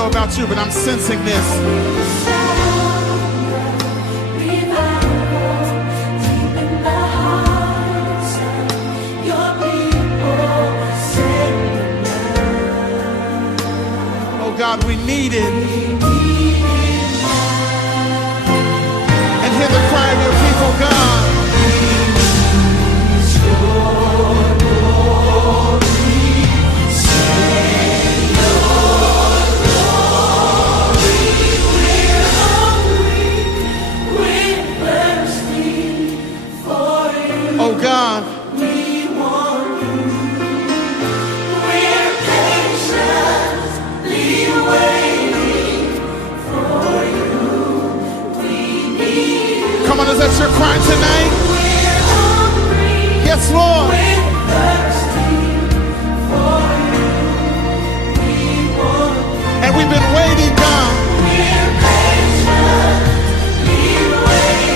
know about you, but I'm sensing this. Oh God, we need it. And hear the cry of your people, God. Oh God, we want you. We're patiently waiting for you. We need you. Come on, is that your cry tonight? We're hungry. Yes, Lord. We're thirsty for you. We want you. And we've been waiting, God. We're patiently waiting.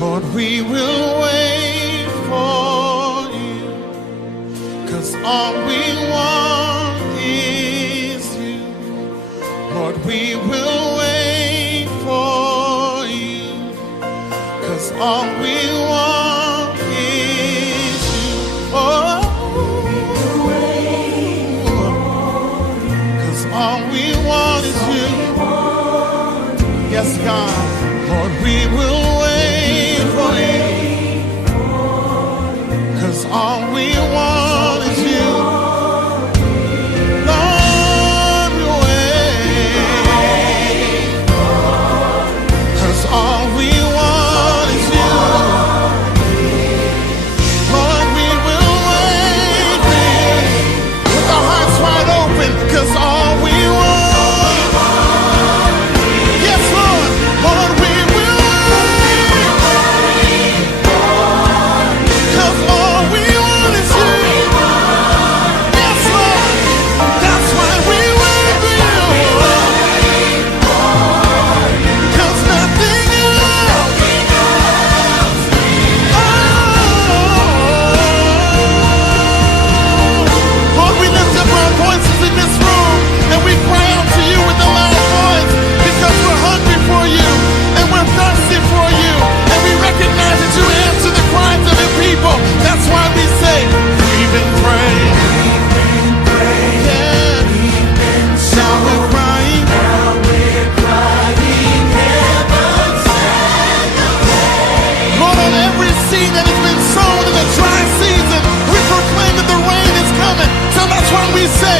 Lord, we will wait for you, 'cause all we want is you. Lord, we will wait for you, 'cause all we want is you. Oh, we will wait for you, 'cause all we want is you. Yes, God. Lord, we will all we want is you. Lord, we wait, 'cause all we want is you. Lord, we will wait with our hearts wide open, 'cause all we want. Yes, Lord. Lord, we will wait, 'cause all we that's why we say, we've been praying. Yeah. Now we're crying. Heaven send the rain. Lord, on every seed that has been sown in the dry season, we proclaim that the rain is coming. So that's why we say,